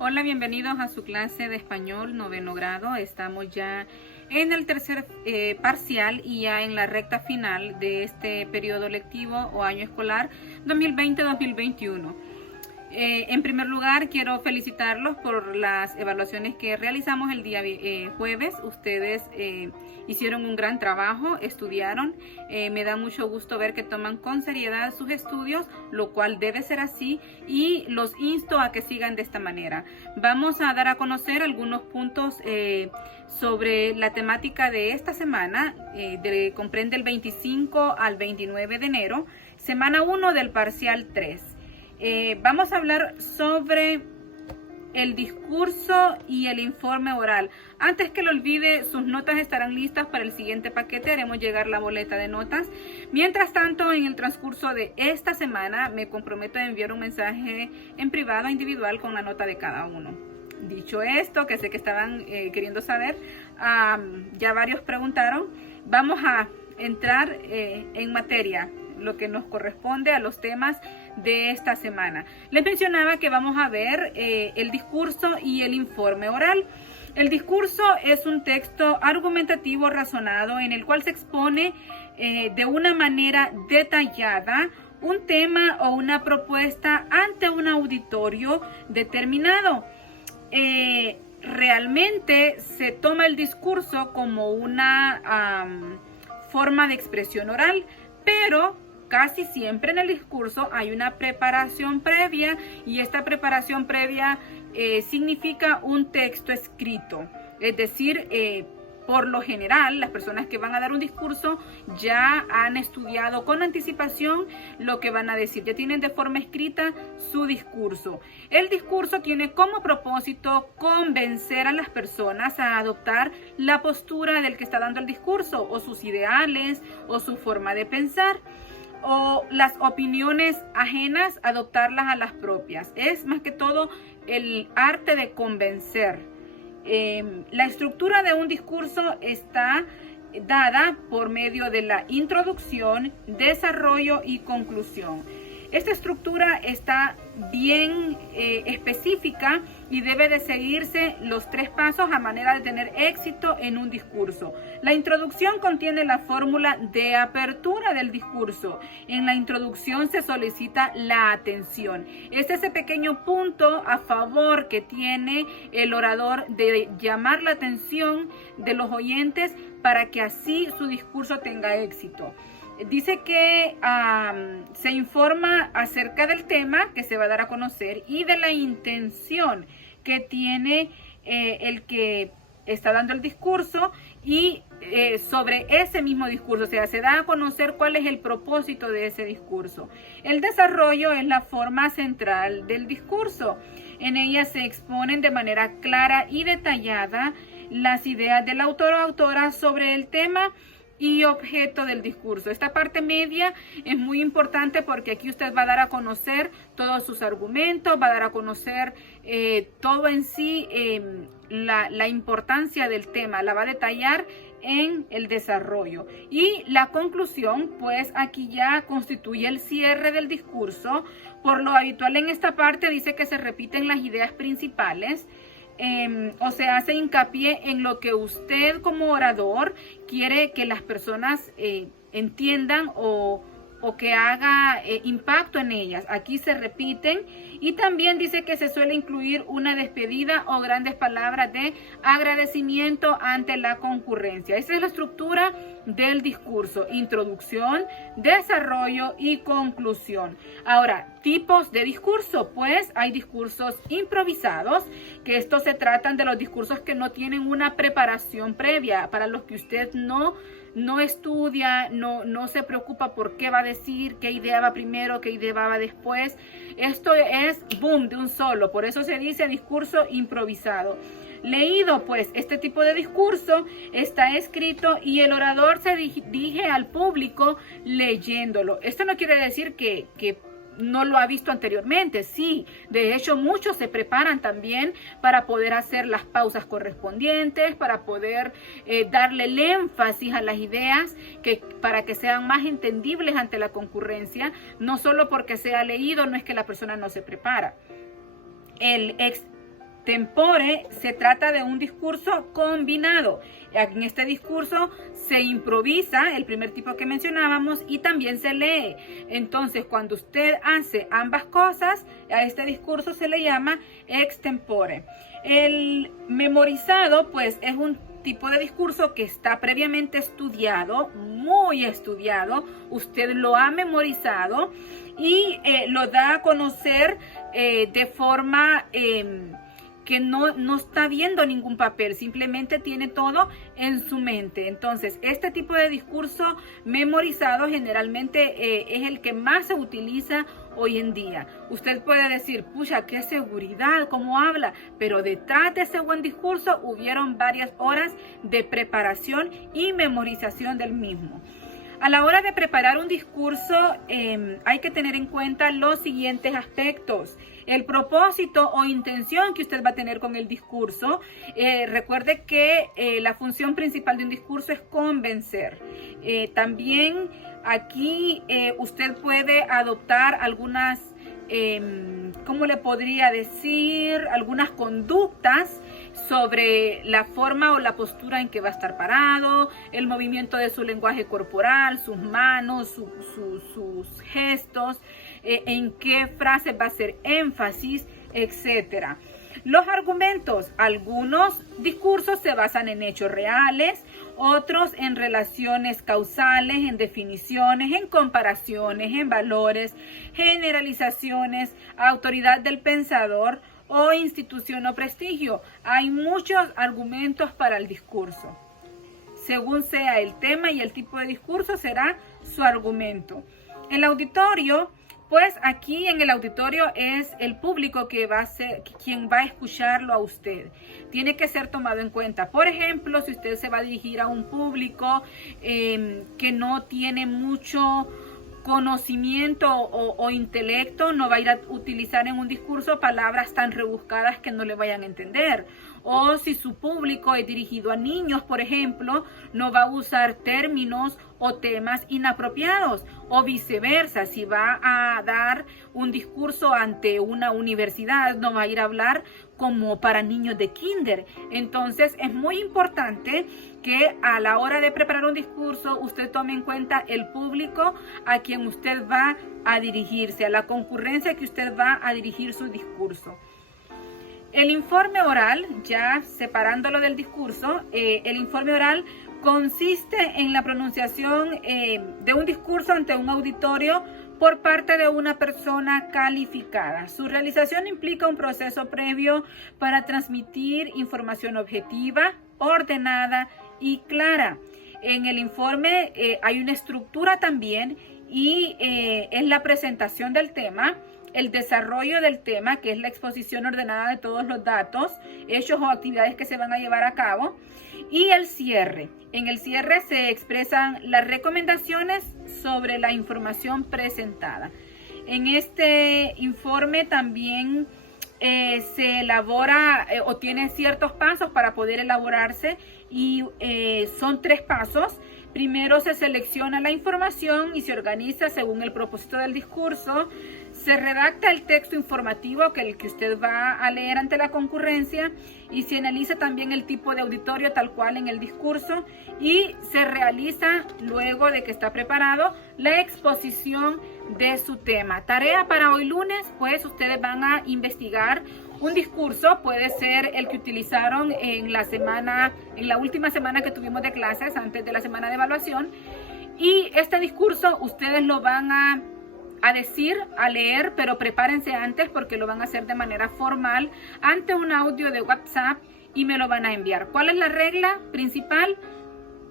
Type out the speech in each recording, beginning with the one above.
Hola, bienvenidos a su clase de español noveno grado. Estamos ya en el tercer parcial y ya en la recta final de este periodo lectivo o año escolar 2020-2021. En primer lugar, quiero felicitarlos por las evaluaciones que realizamos el día jueves. Ustedes hicieron un gran trabajo, estudiaron. Me da mucho gusto ver que toman con seriedad sus estudios, lo cual debe ser así, y los insto a que sigan de esta manera. Vamos a dar a conocer algunos puntos sobre la temática de esta semana, comprende el 25 al 29 de enero, semana 1 del parcial 3. Vamos a hablar sobre el discurso y el informe oral. Antes que lo olvide, sus notas estarán listas para el siguiente paquete. Haremos llegar la boleta de notas. Mientras tanto, en el transcurso de esta semana, me comprometo a enviar un mensaje en privado individual con la nota de cada uno. Dicho esto, que sé que estaban queriendo saber, ya varios preguntaron, vamos a entrar en materia, lo que nos corresponde a los temas de esta semana. Les mencionaba que vamos a ver el discurso y el informe oral. El discurso es un texto argumentativo razonado en el cual se expone de una manera detallada un tema o una propuesta ante un auditorio determinado. Realmente se toma el discurso como una forma de expresión oral, pero casi siempre en el discurso hay una preparación previa, y esta preparación previa significa un texto escrito. Es decir, por lo general, las personas que van a dar un discurso ya han estudiado con anticipación lo que van a decir, ya tienen de forma escrita su discurso. El discurso tiene como propósito convencer a las personas a adoptar la postura del que está dando el discurso, o sus ideales, o su forma de pensar, o las opiniones ajenas, adoptarlas a las propias. Es más que todo el arte de convencer. La estructura de un discurso está dada por medio de la introducción, desarrollo y conclusión. Esta estructura está bien específica y debe de seguirse los 3 pasos a manera de tener éxito en un discurso. La introducción contiene la fórmula de apertura del discurso. En la introducción se solicita la atención. Es ese pequeño punto a favor que tiene el orador de llamar la atención de los oyentes para que así su discurso tenga éxito. Dice que se informa acerca del tema que se va a dar a conocer y de la intención que tiene el que está dando el discurso, y sobre ese mismo discurso, o sea, se da a conocer cuál es el propósito de ese discurso. El desarrollo es la forma central del discurso. En ella se exponen de manera clara y detallada las ideas del autor o autora sobre el tema y objeto del discurso. Esta parte media es muy importante porque aquí usted va a dar a conocer todos sus argumentos, va a dar a conocer todo en sí, la importancia del tema, la va a detallar en el desarrollo. Y la conclusión, pues aquí ya constituye el cierre del discurso. Por lo habitual en esta parte dice que se repiten las ideas principales, o se hace hincapié en lo que usted como orador quiere que las personas entiendan o que haga impacto en ellas. Aquí se repiten, y también dice que se suele incluir una despedida o grandes palabras de agradecimiento ante la concurrencia. Esa es la estructura del discurso: introducción, desarrollo y conclusión. Ahora, tipos de discurso, pues hay discursos improvisados, que estos se tratan de los discursos que no tienen una preparación previa, para los que usted no estudia, no se preocupa por qué va a decir, qué idea va primero, qué idea va después. Esto es boom, de un solo. Por eso se dice discurso improvisado. Leído, pues este tipo de discurso está escrito y el orador se dirige al público leyéndolo. Esto no quiere decir que no lo ha visto anteriormente. Sí, de hecho muchos se preparan también para poder hacer las pausas correspondientes, para poder darle el énfasis a las ideas, para que sean más entendibles ante la concurrencia. No solo porque sea leído, no es que la persona no se prepara. El Extempore se trata de un discurso combinado. En este discurso se improvisa, el primer tipo que mencionábamos, y también se lee. Entonces, cuando usted hace ambas cosas, a este discurso se le llama extempore. El memorizado, pues, es un tipo de discurso que está previamente estudiado, muy estudiado. Usted lo ha memorizado y lo da a conocer de forma que no está viendo ningún papel, simplemente tiene todo en su mente. Entonces, este tipo de discurso memorizado generalmente es el que más se utiliza hoy en día. Usted puede decir, pucha, qué seguridad, cómo habla, pero detrás de ese buen discurso hubieron varias horas de preparación y memorización del mismo. A la hora de preparar un discurso hay que tener en cuenta los siguientes aspectos. El propósito o intención que usted va a tener con el discurso. Recuerde que la función principal de un discurso es convencer. También aquí usted puede adoptar algunas, ¿cómo le podría decir? Algunas conductas sobre la forma o la postura en que va a estar parado, el movimiento de su lenguaje corporal, sus manos, sus gestos, en qué frase va a hacer énfasis, etcétera. Los argumentos, algunos discursos se basan en hechos reales, otros en relaciones causales, en definiciones, en comparaciones, en valores, generalizaciones, autoridad del pensador o institución o prestigio. Hay muchos argumentos para el discurso. Según sea el tema y el tipo de discurso, será su argumento. El auditorio, pues aquí en el auditorio es el público que va a ser quien va a escucharlo a usted. Tiene que ser tomado en cuenta. Por ejemplo, si usted se va a dirigir a un público que no tiene mucho conocimiento o intelecto, no va a ir a utilizar en un discurso palabras tan rebuscadas que no le vayan a entender. O si su público es dirigido a niños, por ejemplo, no va a usar términos o temas inapropiados. O viceversa, si va a dar un discurso ante una universidad, no va a ir a hablar como para niños de kinder. Entonces es muy importante que a la hora de preparar un discurso usted tome en cuenta el público a quien usted va a dirigirse, a la concurrencia que usted va a dirigir su discurso. El informe oral, ya separándolo del discurso, el informe oral consiste en la pronunciación de un discurso ante un auditorio por parte de una persona calificada. Su realización implica un proceso previo para transmitir información objetiva, ordenada y clara. En el informe hay una estructura también y es la presentación del tema, el desarrollo del tema, que es la exposición ordenada de todos los datos, hechos o actividades que se van a llevar a cabo, y el cierre. En el cierre se expresan las recomendaciones sobre la información presentada. En este informe también se elabora o tiene ciertos pasos para poder elaborarse y son 3 pasos. Primero se selecciona la información y se organiza según el propósito del discurso. Se redacta el texto informativo que usted va a leer ante la concurrencia y se analiza también el tipo de auditorio tal cual en el discurso y se realiza luego de que está preparado la exposición de su tema. Tarea para hoy lunes, pues ustedes van a investigar un discurso, puede ser el que utilizaron en la última semana que tuvimos de clases antes de la semana de evaluación, y este discurso ustedes lo van a decir, a leer, pero prepárense antes porque lo van a hacer de manera formal ante un audio de WhatsApp y me lo van a enviar. ¿Cuál es la regla principal?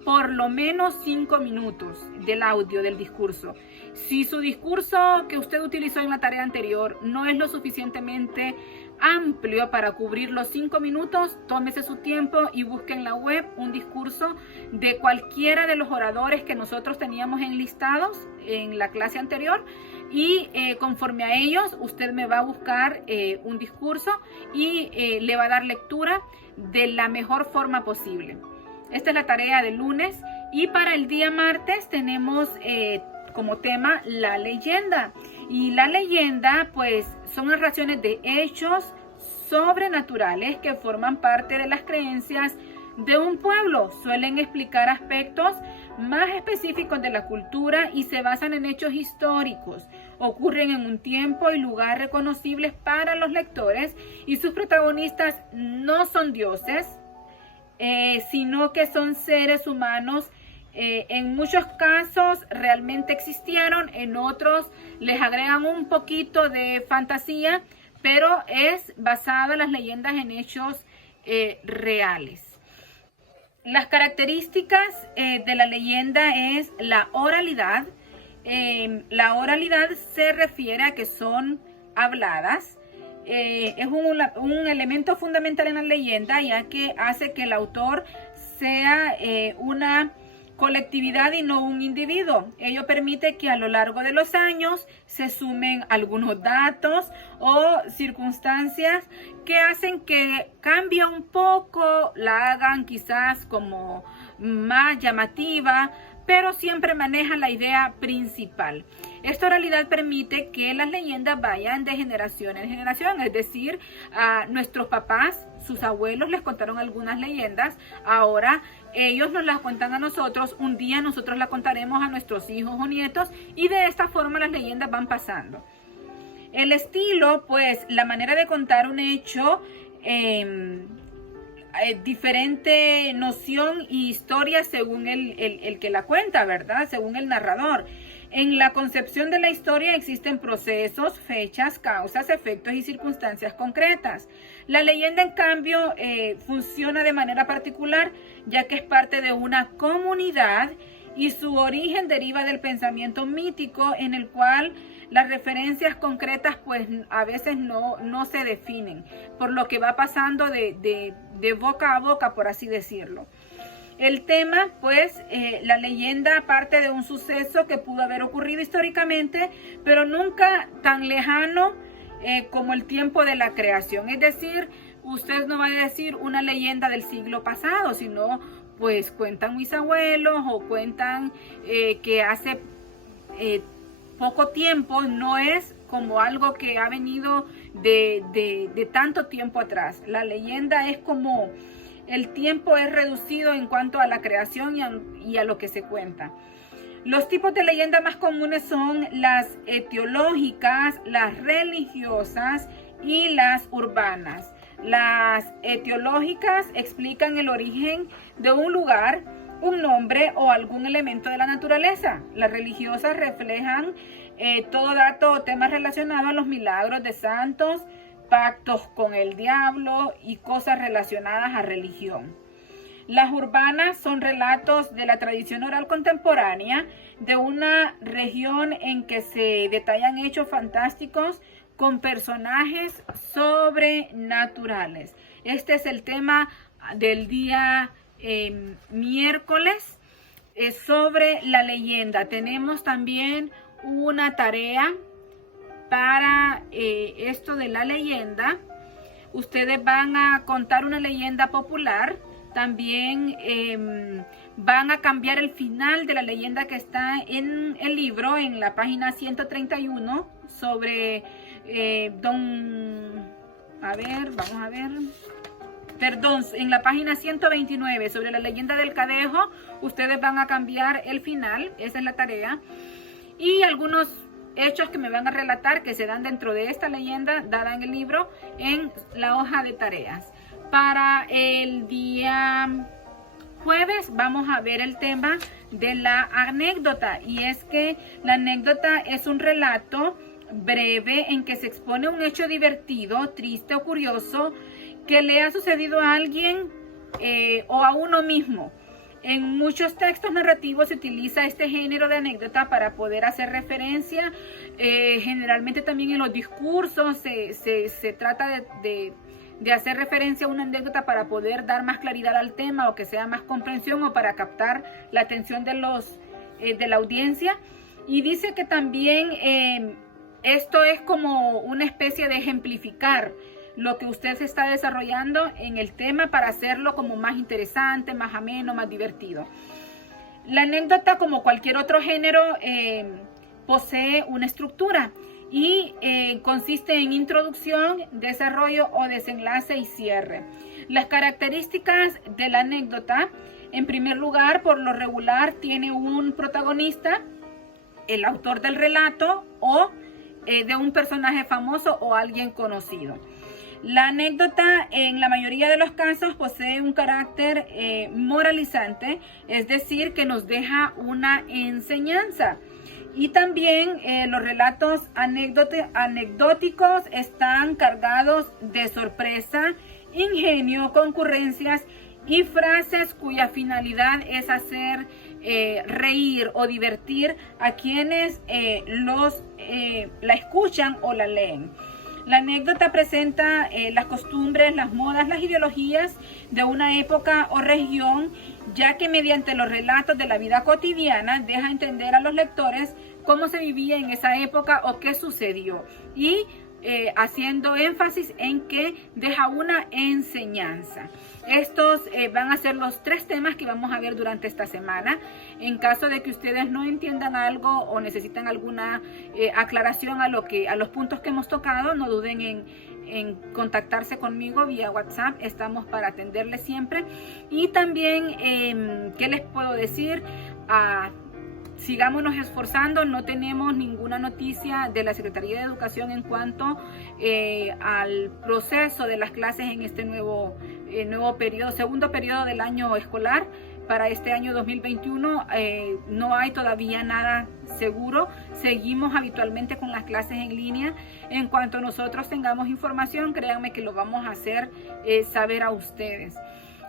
Por lo menos 5 minutos del audio del discurso. Si su discurso que usted utilizó en la tarea anterior no es lo suficientemente amplio para cubrir los 5 minutos, tómese su tiempo y busque en la web un discurso de cualquiera de los oradores que nosotros teníamos enlistados en la clase anterior y conforme a ellos usted me va a buscar un discurso y le va a dar lectura de la mejor forma posible. Esta es la tarea del lunes y para el día martes tenemos como tema la leyenda. Y la leyenda pues son narraciones de hechos sobrenaturales que forman parte de las creencias de un pueblo. Suelen explicar aspectos más específicos de la cultura y se basan en hechos históricos. Ocurren en un tiempo y lugar reconocibles para los lectores y sus protagonistas no son dioses, sino que son seres humanos. En muchos casos realmente existieron, en otros les agregan un poquito de fantasía, pero es basada las leyendas en hechos reales. Las características de la leyenda es la oralidad. La oralidad se refiere a que son habladas. Es un elemento fundamental en la leyenda, ya que hace que el autor sea una colectividad y no un individuo. Ello permite que a lo largo de los años se sumen algunos datos o circunstancias que hacen que cambie un poco, la hagan quizás como más llamativa, pero siempre maneja la idea principal. Esta oralidad permite que las leyendas vayan de generación en generación, es decir, a nuestros papás, sus abuelos les contaron algunas leyendas, ahora ellos nos las cuentan a nosotros, un día nosotros la contaremos a nuestros hijos o nietos y de esta forma las leyendas van pasando. El estilo, pues la manera de contar un hecho, diferente noción y historia según el que la cuenta, ¿verdad? Según el narrador. En la concepción de la historia existen procesos, fechas, causas, efectos y circunstancias concretas. La leyenda, en cambio, funciona de manera particular, ya que es parte de una comunidad y su origen deriva del pensamiento mítico, en el cual las referencias concretas pues a veces no se definen, por lo que va pasando de boca a boca, por así decirlo. El tema, pues, la leyenda parte de un suceso que pudo haber ocurrido históricamente, pero nunca tan lejano como el tiempo de la creación. Es decir, usted no va a decir una leyenda del siglo pasado, sino pues cuentan mis abuelos o cuentan que hace poco tiempo, no es como algo que ha venido de tanto tiempo atrás. La leyenda es como el tiempo es reducido en cuanto a la creación y a lo que se cuenta. Los tipos de leyenda más comunes son las etiológicas, las religiosas y las urbanas. Las etiológicas explican el origen de un lugar, un nombre o algún elemento de la naturaleza. Las religiosas reflejan todo dato o tema relacionado a los milagros de santos, pactos con el diablo y cosas relacionadas a religión. Las urbanas son relatos de la tradición oral contemporánea de una región en que se detallan hechos fantásticos con personajes sobrenaturales. Este es el tema del día miércoles sobre la leyenda. Tenemos también una tarea para esto de la leyenda. Ustedes van a contar una leyenda popular. También van a cambiar el final de la leyenda que está en el libro, en la página 131, sobre en la página 129, sobre la leyenda del Cadejo. Ustedes van a cambiar el final, esa es la tarea. Y algunos hechos que me van a relatar que se dan dentro de esta leyenda dada en el libro en la hoja de tareas. Para el día jueves vamos a ver el tema de la anécdota, y es que la anécdota es un relato breve en que se expone un hecho divertido, triste o curioso que le ha sucedido a alguien o a uno mismo. En muchos textos narrativos se utiliza este género de anécdota para poder hacer referencia. Generalmente también en los discursos se trata de hacer referencia a una anécdota para poder dar más claridad al tema o que sea más comprensión o para captar la atención de la audiencia. Y dice que también esto es como una especie de ejemplificar lo que usted se está desarrollando en el tema para hacerlo como más interesante, más ameno, más divertido. La anécdota, como cualquier otro género, posee una estructura y consiste en introducción, desarrollo o desenlace y cierre. Las características de la anécdota: en primer lugar, por lo regular tiene un protagonista, el autor del relato o de un personaje famoso o alguien conocido. La anécdota en la mayoría de los casos posee un carácter moralizante, es decir, que nos deja una enseñanza. Y también los relatos anecdóticos están cargados de sorpresa, ingenio, concurrencias y frases cuya finalidad es hacer reír o divertir a quienes la escuchan o la leen. La anécdota presenta las costumbres, las modas, las ideologías de una época o región, ya que mediante los relatos de la vida cotidiana deja entender a los lectores cómo se vivía en esa época o qué sucedió, y haciendo énfasis en que deja una enseñanza. Estos van a ser los 3 temas que vamos a ver durante esta semana. En caso de que ustedes no entiendan algo o necesitan alguna aclaración a los puntos que hemos tocado, no duden en contactarse conmigo vía WhatsApp. Estamos para atenderles siempre. Y también, ¿qué les puedo decir? Sigámonos esforzando. No tenemos ninguna noticia de la Secretaría de Educación en cuanto al proceso de las clases en este nuevo periodo, segundo periodo del año escolar. Para este año 2021 no hay todavía nada seguro. Seguimos habitualmente con las clases en línea. En cuanto nosotros tengamos información, créanme que lo vamos a hacer saber a ustedes.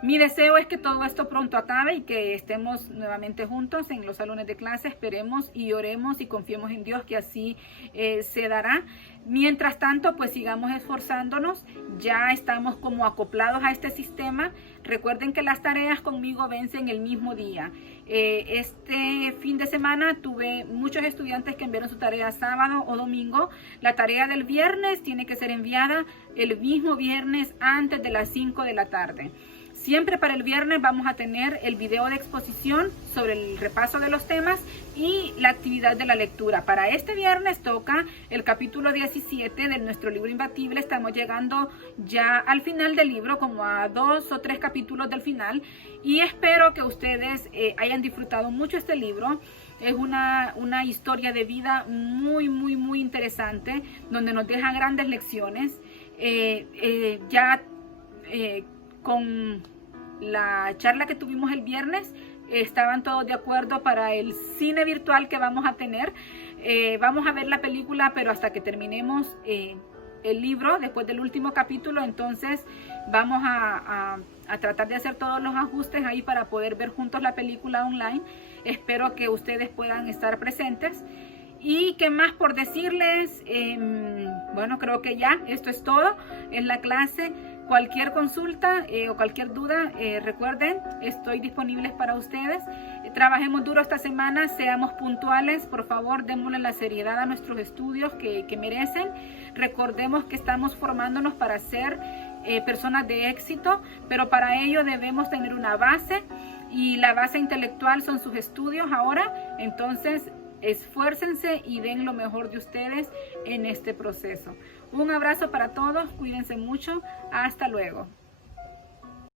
Mi deseo es que todo esto pronto acabe y que estemos nuevamente juntos en los salones de clase. Esperemos y oremos y confiemos en Dios que así se dará. Mientras tanto, pues sigamos esforzándonos. Ya estamos como acoplados a este sistema. Recuerden que las tareas conmigo vencen el mismo día. Este fin de semana tuve muchos estudiantes que enviaron su tarea sábado o domingo. La tarea del viernes tiene que ser enviada el mismo viernes antes de las 5 de la tarde. Siempre para el viernes vamos a tener el video de exposición sobre el repaso de los temas y la actividad de la lectura. Para este viernes toca el capítulo 17 de nuestro libro Imbatible. Estamos llegando ya al final del libro, como a 2 o 3 capítulos del final. Y espero que ustedes hayan disfrutado mucho este libro. Es una historia de vida muy, muy, muy interesante, donde nos deja grandes lecciones. Con la charla que tuvimos el viernes, estaban todos de acuerdo para el cine virtual que vamos a tener. Vamos a ver la película, pero hasta que terminemos el libro, después del último capítulo, entonces vamos a tratar de hacer todos los ajustes ahí para poder ver juntos la película online. Espero que ustedes puedan estar presentes. Y qué más por decirles. Bueno, creo que ya esto es todo en la clase. Cualquier consulta o cualquier duda, recuerden, estoy disponible para ustedes. Trabajemos duro esta semana, seamos puntuales, por favor, démosle la seriedad a nuestros estudios que merecen. Recordemos que estamos formándonos para ser personas de éxito, pero para ello debemos tener una base, y la base intelectual son sus estudios ahora. Entonces, esfuércense y den lo mejor de ustedes en este proceso. Un abrazo para todos, cuídense mucho, hasta luego.